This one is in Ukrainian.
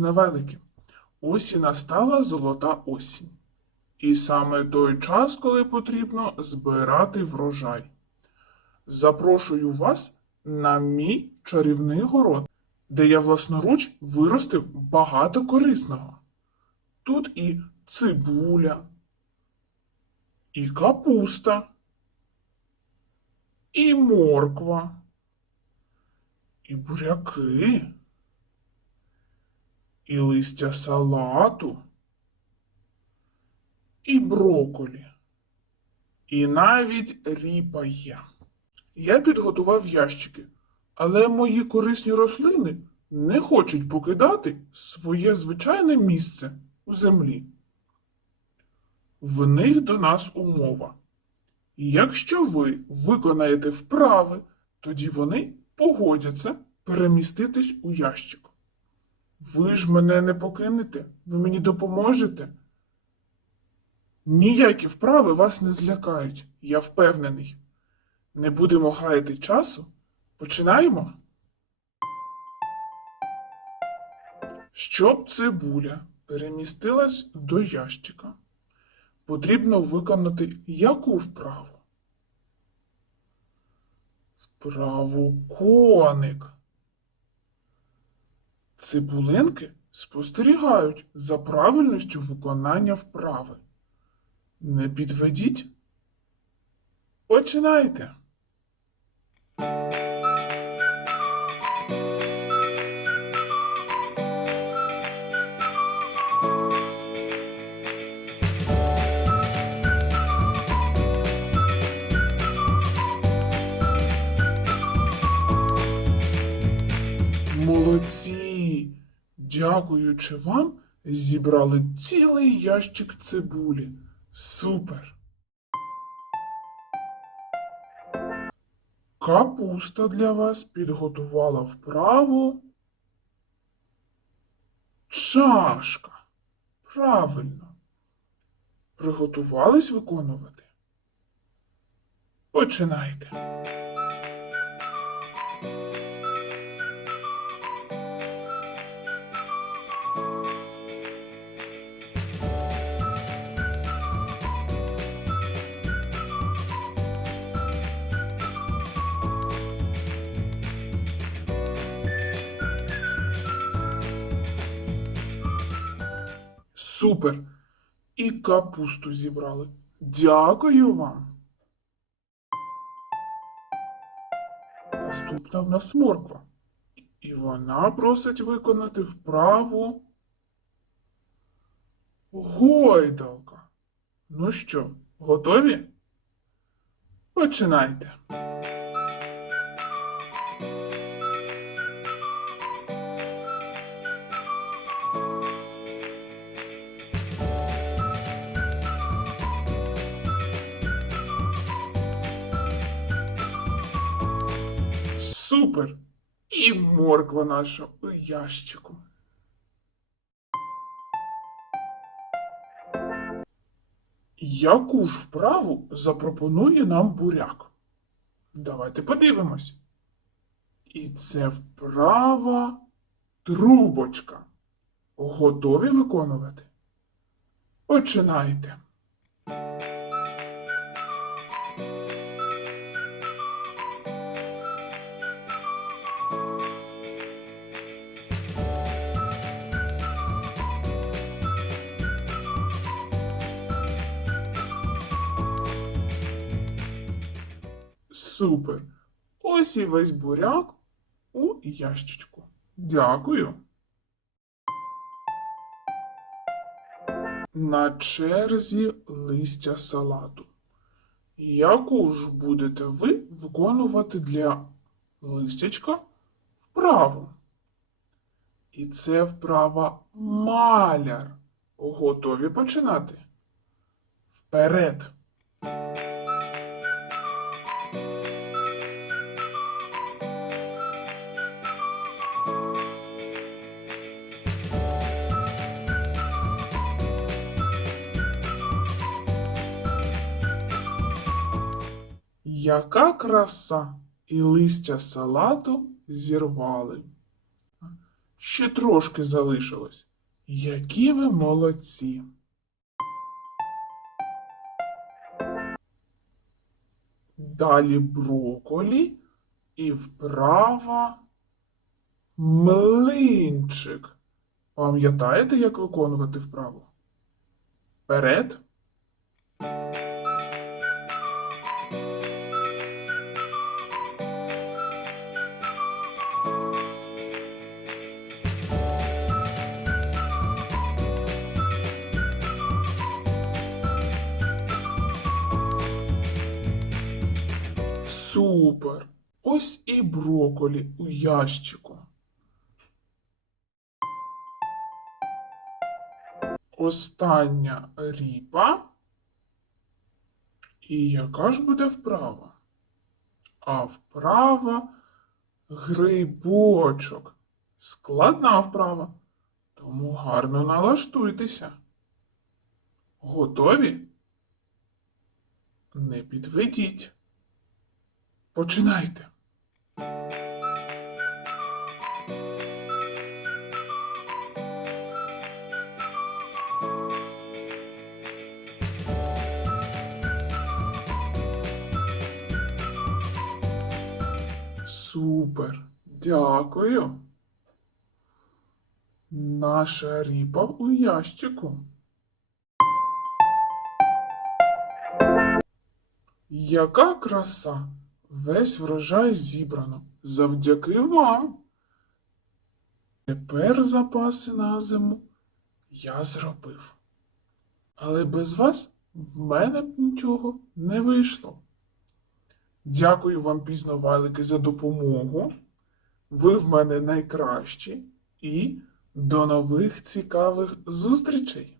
різновелики. Ось і настала золота осінь. І саме той час, коли потрібно збирати врожай. Запрошую вас на мій чарівний город, де я власноруч виростив багато корисного. Тут і цибуля, і капуста, і морква, і буряки, і листя салату, і броколі, і навіть ріпа є. Я підготував ящики, але мої корисні рослини не хочуть покидати своє звичайне місце у землі. В них до нас умова. Якщо ви виконаєте вправи, тоді вони погодяться переміститись у ящик. Ви ж мене не покинете, ви мені допоможете. Ніякі вправи вас не злякають, я впевнений. Не будемо гаяти часу. Починаємо. Щоб цибуля перемістилась до ящика, потрібно виконати яку вправу? Вправу коник. Цибулинки спостерігають за правильністю виконання вправи. Не підведіть. Починайте. Молодці! Дякуючи вам, зібрали цілий ящик цибулі. Супер! Капуста для вас підготувала вправу. Чашка. Правильно. Приготувались виконувати? Починайте. Супер! І капусту зібрали. Дякую вам. Наступна в нас морква. І вона просить виконати вправу гойдалка. Ну що, готові? Починайте. Супер! І морква наша у ящику. Яку ж вправу запропонує нам буряк? Давайте подивимось. І це вправа трубочка. Готові виконувати? Починайте. Супер. Ось і весь буряк у ящичку. Дякую. На черзі листя салату. Яку ж будете ви виконувати для листячка вправу? І це вправа маляр. Готові починати? Вперед! Яка краса! І листя салату зірвали. Ще трошки залишилось. Які ви молодці. Далі броколі і вправо млинчик. Пам'ятаєте, як виконувати вправу? Вперед. Супер! Ось і броколі у ящику. Остання ріпа. І яка ж буде вправа? А вправа грибочок. Складна вправа. Тому гарно налаштуйтеся. Готові? Не підведіть. Починайте. Супер. Дякую. Наша ріпа у ящику. Яка краса! Весь врожай зібрано завдяки вам. Тепер запаси на зиму я зробив. Але без вас в мене б нічого не вийшло. Дякую вам, пізновалики, за допомогу. Ви в мене найкращі і до нових цікавих зустрічей!